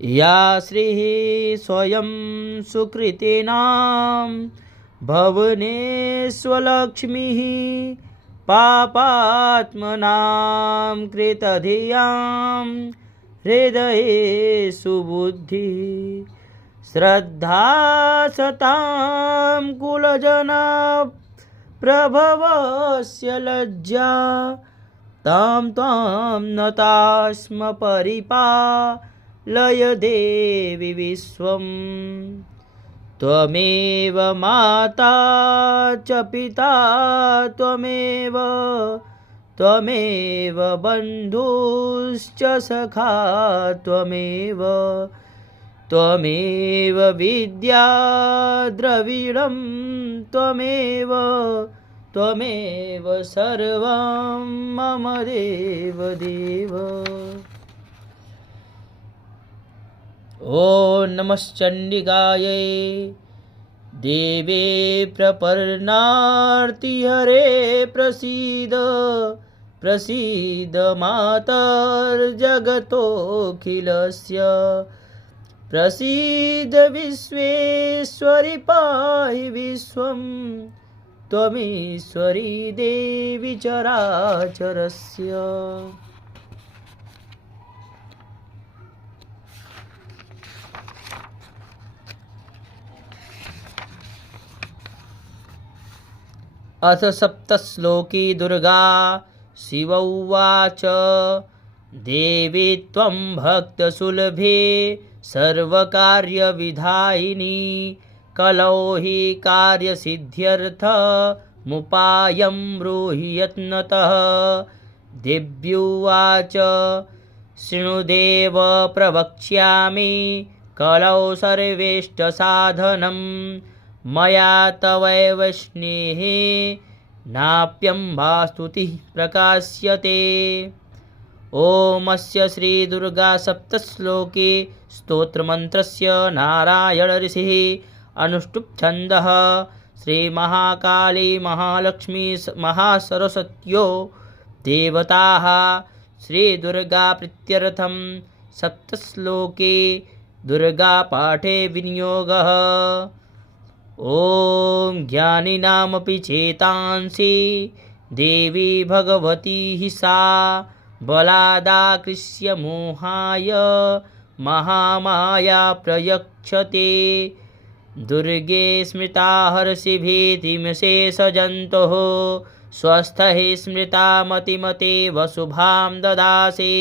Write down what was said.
या श्रीः स्वयं सुकृतिनां भवनेष्वलक्ष्मीः पापात्मनां कृतधियां हृदये सुबुद्धिः श्रद्धा सतां कुलजना प्रभवस्य लज्जा तां तां नतास्म परिपालय देवि विश्वम् त्वमेव माता च पिता त्वमेव बन्धुश्च सखा त्वमेव विद्या द्रविडं त्वमेव सर्वं मम देव। ॐ नमश्चण्डिकायै देवे प्रपन्नार्तिहरे प्रसीद मातर्जगतोऽखिलस्य प्रसीद विश्वेश्वरि पाहि विश्वं त्वमीश्वरी देवी चराचरस्य। अथ सप्तश्लोकी दुर्गा शिव उवाच देवी त्वं भक्तसुलभे सर्वकार्यविधायिनी कलौ हि कार्यसिद्ध्यर्थमुपायं ब्रूहि यत्नतः। देव्युवाच शृणुदेव प्रवक्ष्यामि कलौ सर्वेष्टसाधनं मया तवैव स्नेहे नाप्यम्बा स्तुतिः प्रकाश्यते। ओमस्य श्रीदुर्गा सप्तश्लोके स्तोत्रमन्त्रस्य नारायण ऋषिः अनुष्टुप् छन्दः श्रीमहाकाली महालक्ष्मी महासरस्वत्यो देवताः श्रीदुर्गा प्रीत्यर्थं सप्तश्लोके दुर्गापाठे विनियोगः। ॐ ज्ञानिनामपि चेतांसि देवी भगवती हि सा बलादाकृष्य मोहाय महामाया प्रयक्षते। दुर्गे स्मृता हर्षिभीतिमशेषजन्तोः स्वस्थैः स्मृता मतिमतेव शुभां ददासि